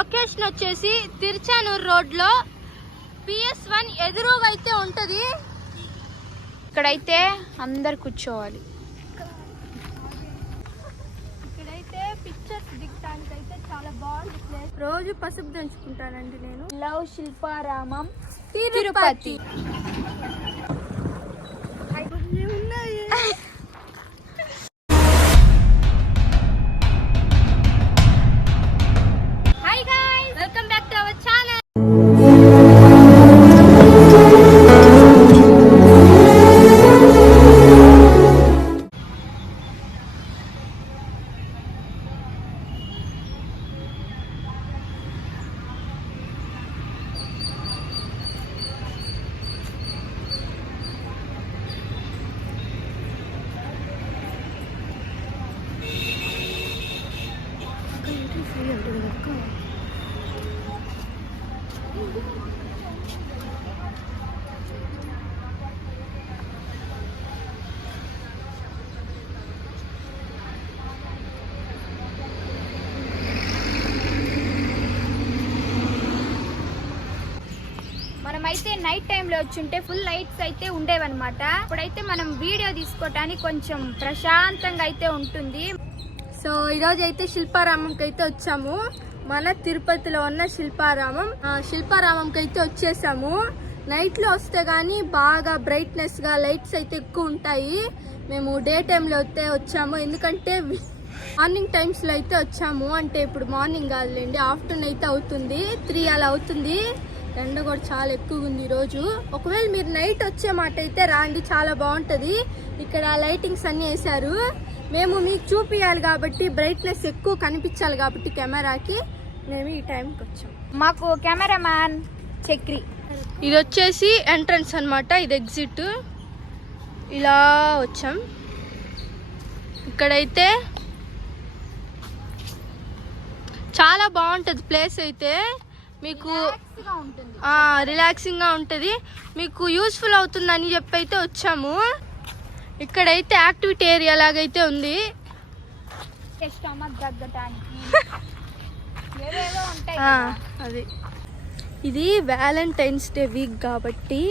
Location వచ్చేసి Tiruchanur road లో PS1 ఎదురుగా అయితే ఉంటది. ఇక్కడైతే అందరు కూర్చోవాలి. ఇక్కడైతే పిక్చర్స్ దిగడానికి అయితే చాలా బాగుంది ప్లేస్. రోజు పసుపు దంచుకుంటానండి నేను. Love Shilparamam Tirupati. Hi guys, welcome back to our channel. మనమైతే నైట్ టైంలో వచ్చుంటే ఫుల్ లైట్స్ అయితే ఉండేవన్నమాట. ఇప్పుడైతే మనం వీడియో తీసుకోవటానికి కొంచెం ప్రశాంతంగా అయితే ఉంటుంది. సో ఈరోజు అయితే శిల్పారామంకి అయితే వచ్చాము. మన తిరుపతిలో ఉన్న శిల్పారామంకి అయితే వచ్చేసాము. నైట్లో వస్తే కానీ బాగా బ్రైట్నెస్గా లైట్స్ అయితే ఎక్కువ ఉంటాయి. మేము డే టైంలో అయితే వచ్చాము, ఎందుకంటే మార్నింగ్ టైమ్స్లో అయితే వచ్చాము. అంటే ఇప్పుడు మార్నింగ్ కాదులేండి, ఆఫ్టర్నూన్ అయితే అవుతుంది, 3 అలా అవుతుంది. ఎండ కూడా చాలా ఎక్కువగా ఉంది ఈరోజు. ఒకవేళ మీరు నైట్ వచ్చే మాట అయితే రాండి, చాలా బాగుంటుంది. ఇక్కడ లైటింగ్స్ అన్నీ వేశారు. మేము మీకు చూపించాలి కాబట్టి, బ్రైట్నెస్ ఎక్కువ కనిపించాలి కాబట్టి కెమెరాకి మేము ఈ టైంకి వచ్చాం. మాకు కెమెరామ్యాన్ చక్రి. ఇది వచ్చేసి ఎంట్రన్స్ అన్నమాట, ఇది ఎగ్జిట్. ఇలా వచ్చాం. ఇక్కడైతే చాలా బాగుంటుంది ప్లేస్ అయితే. మీకు రిలాక్సింగ్గా ఉంటుంది, మీకు యూస్ఫుల్ అవుతుందని చెప్పి అయితే వచ్చాము. ఇక్కడైతే యాక్టివిటీ ఏరియా లాగైతే ఉంది. అది ఇది వ్యాలంటైన్స్ డే వీక్ కాబట్టి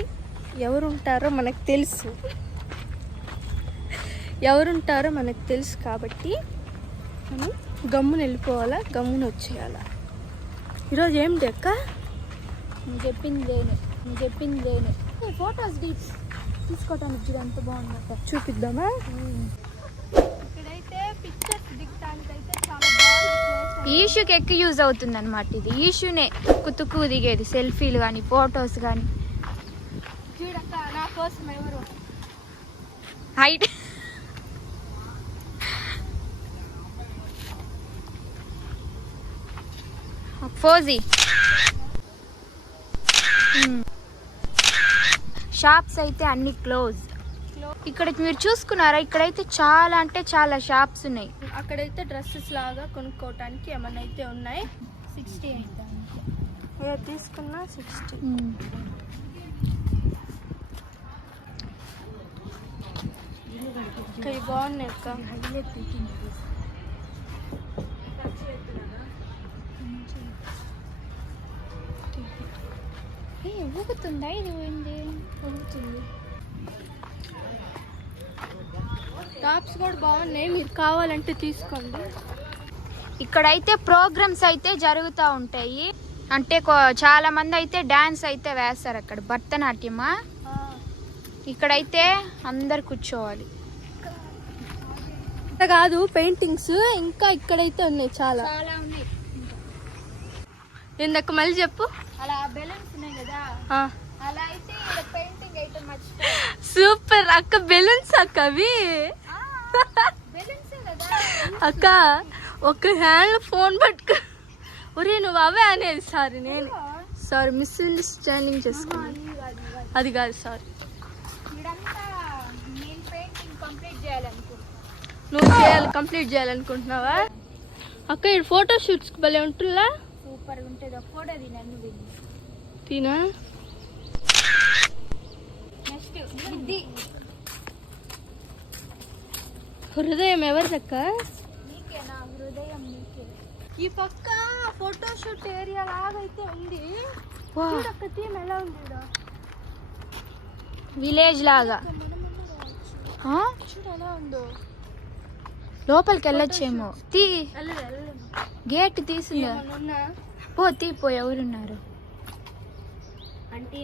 ఎవరుంటారో మనకు తెలుసు కాబట్టి మనం గమ్మున వెళ్ళిపోవాలా, గమ్మున వచ్చేయాలా. ఈరోజు ఏమిటి అక్క? నువ్వు చెప్పింది లేను. ఫొటోస్ తీసుకోవటానికి చూడ ఎంత బాగుంది, చూపిద్దామా? ఇక్కడైతే పిక్చర్స్ దిగడానికి అయితే చాలా బాగుంది. ఈషుకి ఎక్కువ యూజ్ అవుతుంది అనమాట. ఇది ఈషునే తుక్కు దిగేది, సెల్ఫీలు కానీ ఫొటోస్ కానీ. చూడక్క, నా కోసం ఎవరు హైట్ ఫోజీ. షాప్స్ అయితే అన్ని క్లోజ్. ఇక్కడ మీరు చూసుకున్నారా, ఇక్కడైతే చాలా అంటే చాలా షాప్స్ ఉన్నాయి. అక్కడైతే డ్రెస్సెస్ లాగా కొనుక్కోవటానికి ఏమన్నా అయితే ఉన్నాయి. 60 అయితే తీసుకున్నా 60. ఇక్కడ బాగున్నాయి అక్క. ఊగుతుందా? ఇది పోయింది, ఊగుతుంది. టాప్స్ కూడా బాగున్నాయి, మీరు కావాలంటే తీసుకోండి. ఇక్కడైతే ప్రోగ్రామ్స్ అయితే జరుగుతూ ఉంటాయి. అంటే చాలా మంది అయితే డాన్స్ అయితే వేస్తారు. అక్కడ భరతనాట్యమా. ఇక్కడైతే అందరు కూర్చోవాలి. కాదు పెయింటింగ్స్ ఇంకా ఇక్కడైతే ఉన్నాయి, చాలా ఉన్నాయి. ఎందుకు మళ్ళీ చెప్పు. అలా బెలూన్స్ ఉన్నాయి కదా, అలా అయితే పెయింటింగ్ అయితే మర్చిపోయి. సూపర్ అక్క, బెలూన్స్ అక్క అవి. అక్క ఒక హ్యాండ్ ఫోన్ పట్టుకో. ఒరే నువ్వు అవే అనేది. సారీ మిస్అండర్స్టాండింగ్ చేసుకున్నాను. అది కాదు, సారీ. నువ్వు కంప్లీట్ చేయాలనుకుంటున్నావా అక్క? ఈ ఫోటో షూట్స్ భలే ఉంటుందా? సూపర్ ఉంటుంది. ఒక ఫోటో తినా. నెక్స్ట్ హృదయం ఎవరిదక్క? నీకేనా హృదయం? నీకే. ఈ పక్క ఫోటోషూట్ ఏరియా లాగైతే ఉంది. చూడక్క థీమ్ ఎలా ఉంది, విలేజ్ లాగా. చూడు ఎలా ఉందో. లోపలికి వెళ్ళొచ్చేమో. గేట్ తీసిందా? పో ఎవరున్నారు? అంటే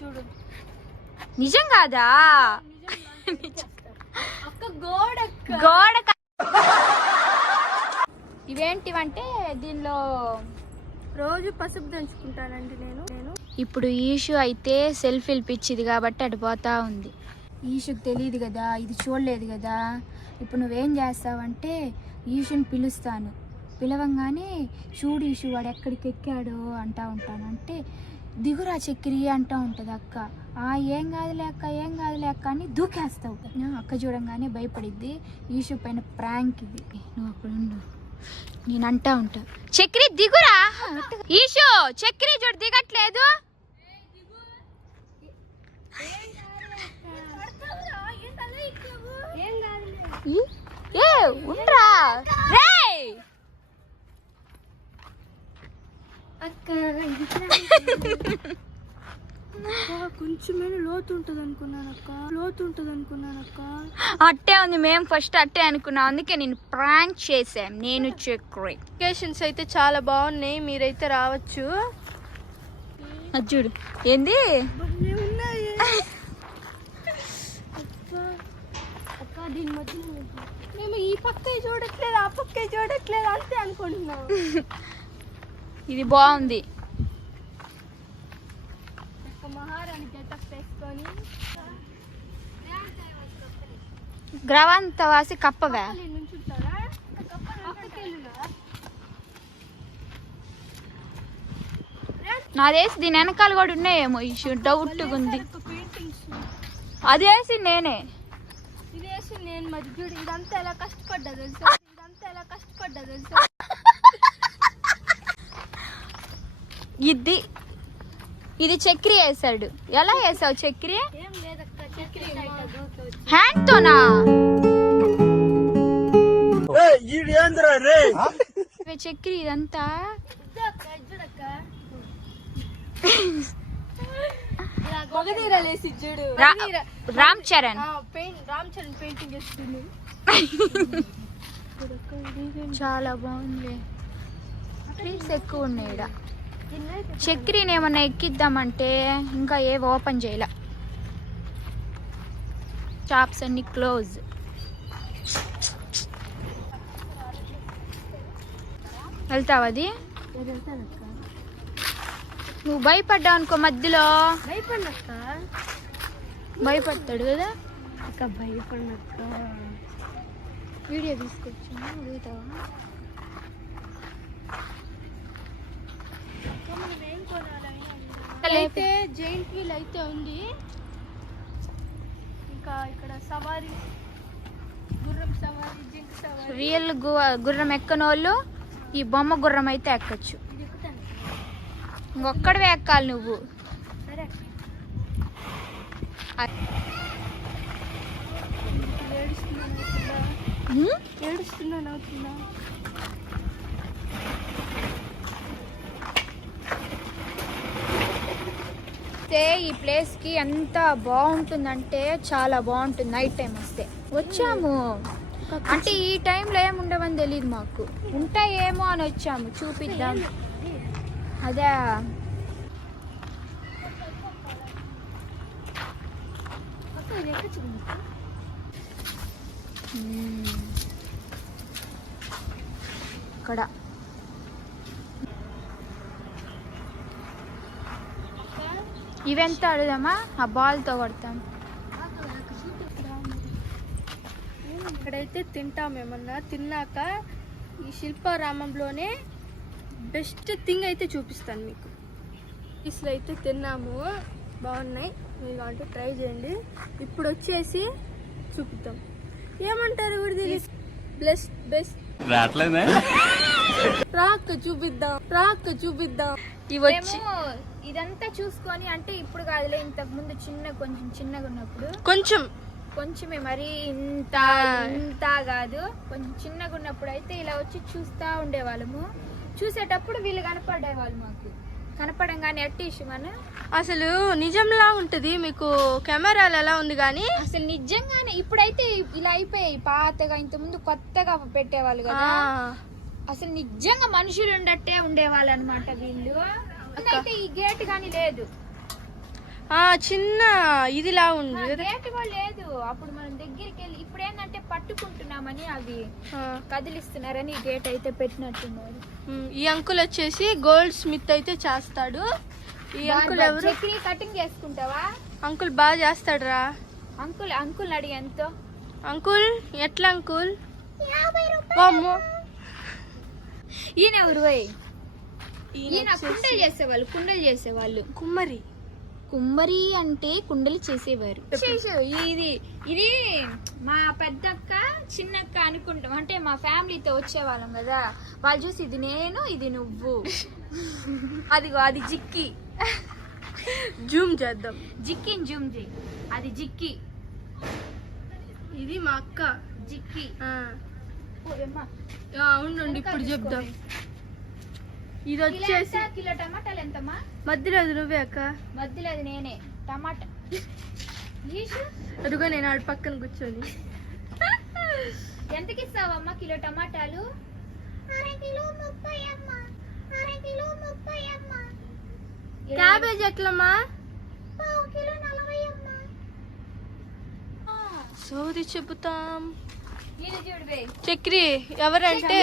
చూడు. నిజం కాదా? గోడ ఇవేంటివంటే దీనిలో రోజు పసుపు దంచుకుంటానండి నేను. ఇప్పుడు ఈషు అయితే సెల్ఫీలు పిచ్చిది కాబట్టి అటు పోతా ఉంది. ఈషుకు తెలియదు కదా, ఇది చూడలేదు కదా. ఇప్పుడు నువ్వేం చేస్తావంటే ఈషుని పిలుస్తాను. పిలవంగానే చూడు ఈషు వాడు ఎక్కడికి ఎక్కాడో అంటా ఉంటాను. అంటే దిగురా చక్కెరి అంటూ ఉంటుంది అక్క. ఏం కాదులే అక్క అని దూకేస్తావు. అక్క చూడంగానే భయపడిద్ది. ఈషు పైన ప్రాంక్ ఇది. నువ్వు అక్కడ ఉండు, నేను అంటా ఉంటా చక్కెరి దిగురా. ఈషు చక్కెరి చూడు దిగట్లేదు. ఉండరా అక్క. కొంచెమైనా లోతు ఉంటుంది అనుకున్నానక్క. అట్టే ఉంది. మేము ఫస్ట్ అట్టే అనుకున్నాం, అందుకే నేను ప్రాంక్ చేసాం. నేను చక్కెరి. లొకేషన్స్ అయితే చాలా బాగున్నాయి, మీరైతే రావచ్చు. అది చూడు ఏంది అక్క. దీని మధ్య మేము ఈ పక్క చూడట్లేదు, ఆ పక్క చూడట్లేదు అంతే అనుకుంటున్నాం. ఇది బాగుంది. మహారాణి గెటప్ వేసుకొని గ్రవంత వాసి కప్పవే నాదేసి దీని వెనకాల కూడా ఉన్నాయేమో. ఇష్యూ డౌట్గా ఉంది. అది వేసి నేనే మధ్య. ఇదంతా ఎలా కష్టపడ్డా తెలుసా? ఇది చక్కెరి వేసాడు. ఎలా వేసావు చక్కెరి? హ్యాండ్ తోనా? చక్కెరి ఇదంతా రామ్ చరణ్ పెయింటింగ్ వేస్తుంది. చాలా బాగుంది. ట్రీస్ ఎక్కువ ఉన్నాయి ఈడ. చక్కెరని ఏమన్నా ఎక్కిద్దామంటే ఇంకా ఏ ఓపెన్ చేయలే. షాప్స్ అన్ని క్లోజ్. వెళ్తావా? అది నువ్వు భయపడ్డావు అనుకో మధ్యలో. భయపడతాడు కదా అక్క. భయపడనక్క. వీడియో తీసుకొచ్చాను, అడుగుతావా? అయితే జైంట్ వీల్ అయితే ఉంది. ఇంకా ఇక్కడ సవారీ, గుర్రం సవారీ, జింక్ సవారీ. రియల్ గుర్రం ఎక్కనోళ్ళు ఈ బొమ్మ గుర్రం అయితే ఎక్కచ్చు. ఇంకొక్కడవే ఎక్కాలి నువ్వు. ఏడుస్తున్నాను అవుతున్నా. ఈ ప్లేస్ కి ఎంత బాగుంటుందంటే చాలా బాగుంటుంది. నైట్ టైం వస్తే వచ్చాము. అంటే ఈ టైంలో ఏముండవని తెలియదు మాకు. ఉంటాయేమో అని వచ్చాము చూపిద్దాం. అదే ఇక్కడ ఇవెంత అడుగుదామా? ఆ బాల్తో కొడతాం. ఇక్కడైతే తింటాం. ఏమన్నా తిన్నాక ఈ శిల్పారామంలోనే బెస్ట్ థింగ్ అయితే చూపిస్తాను మీకు. పీస్లు అయితే తిన్నాము, బాగున్నాయి. మీరు అంటే ట్రై చేయండి. ఇప్పుడు వచ్చేసి చూపిద్దాం. ఏమంటారు గుడిది? బెస్ట్ రాక్క చూపిద్దాం. ఇదంతా చూసుకొని, అంటే ఇప్పుడు కాదులే, ఇంతకు ముందు కొంచెం చిన్నగా ఉన్నప్పుడు కొంచెం కొంచెమే, మరి ఇంత కాదు, కొంచెం చిన్నగా ఉన్నప్పుడు అయితే ఇలా వచ్చి చూస్తూ ఉండేవాళ్ళము. చూసేటప్పుడు వీళ్ళు కనపడేవాళ్ళు, మాకు కనపడంగానే అట్టిష్ మన అసలు నిజంలా ఉంటది. మీకు కెమెరాలు ఎలా ఉంది కానీ అసలు నిజంగానే ఇప్పుడైతే ఇలా అయిపోయాయి. పాతగా ఇంత ముందు కొత్తగా పెట్టేవాళ్ళు కదా, అసలు నిజంగా మనుషులు ఉండట్టే ఉండేవాళ్ళు అనమాట వీళ్ళు. అయితే ఈ గేట్ గానీ లేదు, చిన్న ఇదిలా ఉంది, గేట్ కూడా లేదు. అప్పుడు మనం దగ్గరికి వెళ్ళి, ఇప్పుడు ఏంటంటే పట్టుకుంటున్నామని అవి కదిలిస్తున్నారని గేట్ అయితే పెట్టినట్టున్నారు. ఈ అంకుల్ వచ్చేసి గోల్డ్ స్మిత్ అయితే చేస్తాడు. ఈ అంకుల్ ఎవరు? కటింగ్ చేసుకుంటావా? అంకుల్ బాగా చేస్తాడు రా. అంకుల్ అడిగి ఎంతో? అంకుల్ ఎట్లా అంకుల్? ఈయన ఎవరు? ఈయన కుండలు చేసేవాళ్ళు. కుమ్మరి అంటే కుండలు చేసేవారు. ఇది మా పెద్దక్క చిన్నక్క అనుకుంటాం, అంటే మా ఫ్యామిలీతో వచ్చేవాళ్ళం కదా, వాళ్ళు చూసి ఇది నేను, ఇది నువ్వు, అదిగో అది జిక్కి, జూమ్ చేద్దాం, జిక్కిని జూమ్ చేయి, అది జిక్కి, ఇది మా అక్క జిక్కి. ఉండండి ఇప్పుడు చెప్దాం. ఇది వచ్చేసి కిలో టమాటాలు ఎంతమ్మా? మధ్యలో అది నువ్వే అక్క. మధ్యలో అది నేనే. టమాటా అదిగో నేను ఆడ పక్కన కూర్చొని. ఎంతకి ఇస్తావమ్మా కిలో టమాటాలు? క్యాబేజ్ ఎట్లమ్మా? సోది చెబుతాం. చక్రి ఎవరంటే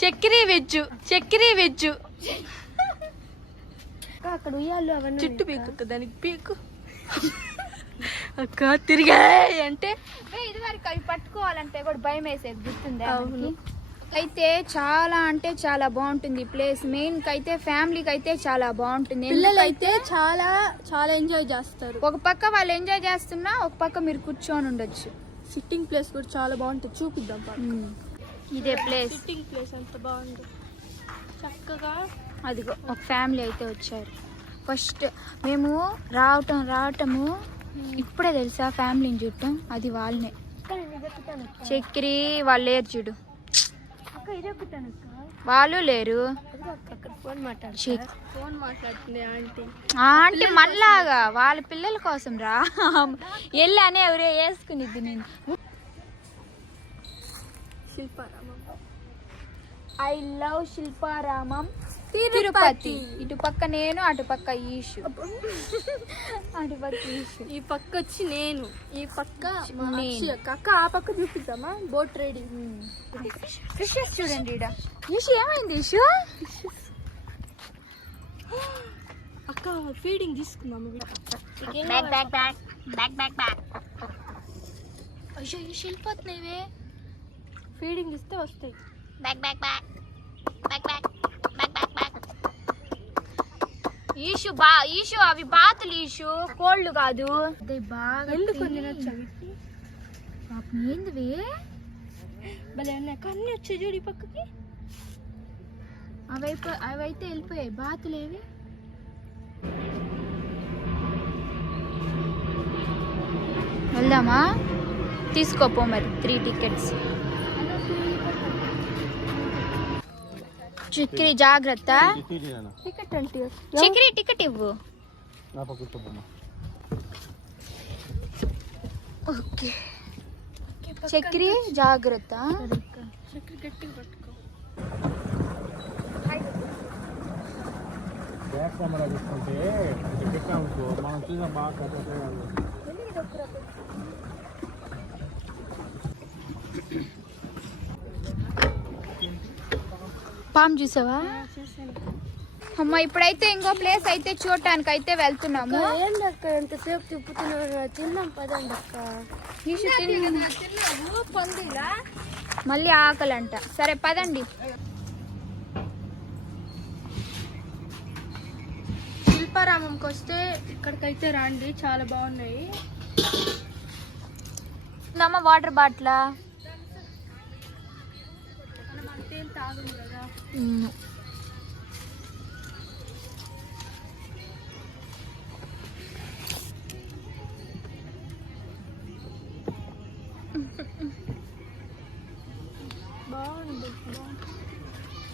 చక్రి వెజ్జు అక్కడ ఉయ్యాలు అవన్నీ చుట్టు పీకు, దానికి పీకు అక్క తిరిగా అంటే ఇది వరకు అవి పట్టుకోవాలంటే కూడా భయం వేసేది, గుర్తుంది. అయితే చాలా అంటే చాలా బాగుంటుంది ప్లేస్. మెయిన్ కి అయితే ఫ్యామిలీకి అయితే చాలా బాగుంటుంది. పిల్లలు అయితే చాలా చాలా ఎంజాయ్ చేస్తారు. ఒక పక్క వాళ్ళు ఎంజాయ్ చేస్తున్నా, ఒక పక్క మీరు కూర్చొని ఉండొచ్చు. సిట్టింగ్ ప్లేస్ కూడా చాలా బాగుంటుంది, చూపిద్దాం. ఇదే ప్లేస్, సిట్టింగ్ ప్లేస్ అంత బాగుంది చక్కగా. అదిగో ఒక ఫ్యామిలీ అయితే వచ్చారు. ఫస్ట్ మేము రావటము ఇప్పుడే తెలుసా ఫ్యామిలీని చూడటం. అది వాళ్ళనే చక్రి వాళ్ళు లేరు చూడు, వాళ్ళు లేరు. ఫోన్ మాట్లాడుతుంది ఆంటీ మళ్ళాగా వాళ్ళ పిల్లల కోసం రా వెళ్ళానే ఎవరే వేసుకునిద్ది. నేను శిల్పారామం, ఐ లవ్ శిల్పారామం తిరుపతి. ఇటు పక్క నేను, అటు పక్క ఈషు. ఈ పక్క వచ్చి నేను, ఈ పక్క అక్క. ఆ పక్క చూపిద్దామా? బోట్ రైడింగ్ ఫిషెస్ చూడండి. ఈషు ఏమైంది? ఈషు అక్క ఫీడింగ్ తీసుకుందాము. అయ్యో ఈషు వెళ్ళిపోతున్నాయివే. ఫీడింగ్ ఇస్తే వస్తాయి. ఈషు అవి బాతులు, ఈషు కోళ్ళు కాదు. ఎందుకు ఏంది భలే ఉన్నాయి. కన్నీ వచ్చాయి చూడు ఈ పక్కకి. అవైతే వెళ్ళిపోయాయి. బాతులేవి వెళ్దామా? తీసుకోపో మరి 3 టికెట్స్. చక్రి జాగ్రత్త. చక్రి టికెట్ ఇవ్వు. ఓకే చక్రి జాగ్రత్త. చక్రి గట్టిగా పట్టుకో. పాము చూసావా? అమ్మ ఇప్పుడైతే ఇంకో ప్లేస్ అయితే చూడటానికి అయితే వెళ్తున్నాము. ఎంతసేపు తిప్పుతున్నారు? తిన్నాం పదండి అక్క. మళ్ళీ ఆకలంట. సరే పదండి. శిల్పారామంకి వస్తే ఇక్కడికైతే రండి, చాలా బాగున్నాయి. వాటర్ బాటిల్ తాగదు కదా.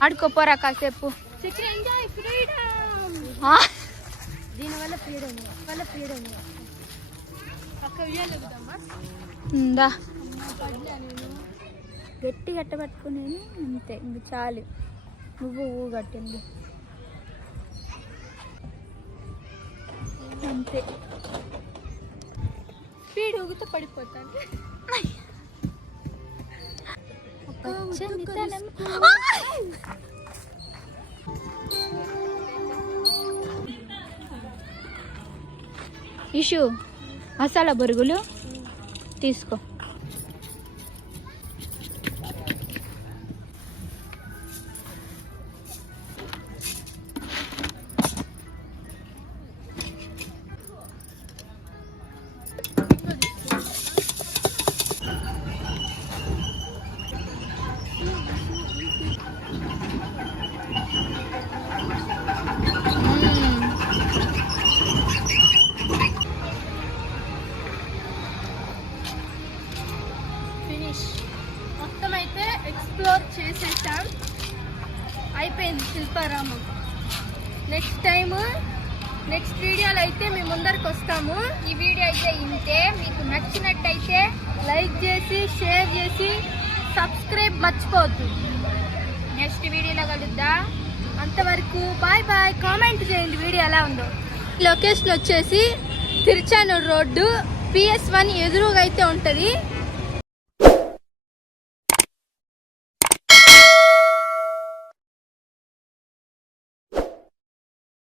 ఆడుకోపోరా కాసేపు. Enjoy freedom. దీనివల్ల ఫ్రీడమ్ పక్క ఉయ్యాలమ్మా. ఉందా గట్టి కట్టబట్టుకుని అంతే, ఇంక చాలు. నువ్వు కట్టింది అంతే. స్పీడ్ ఊగితే పడిపోతాను. ఇషు మసాలా బొరుగులు తీసుకో. మొత్తం అయితే ఎక్స్ప్లోర్ చేసేసాం, అయిపోయింది శిల్పారామం. నెక్స్ట్ వీడియోలో అయితే మేము ముందరికి వస్తాము. ఈ వీడియో అయితే ఇంతే. మీకు నచ్చినట్టయితే లైక్ చేసి షేర్ చేసి సబ్స్క్రైబ్ మర్చిపోవద్దు. నెక్స్ట్ వీడియోలో కలుద్దాం. అంతవరకు బాయ్ బాయ్. కామెంట్ చేయండి వీడియో ఎలా ఉందో. లొకేషన్ వచ్చేసి తిరుచానూరు రోడ్డు PS1 ఎదురుగా అయితే ఉంటుంది.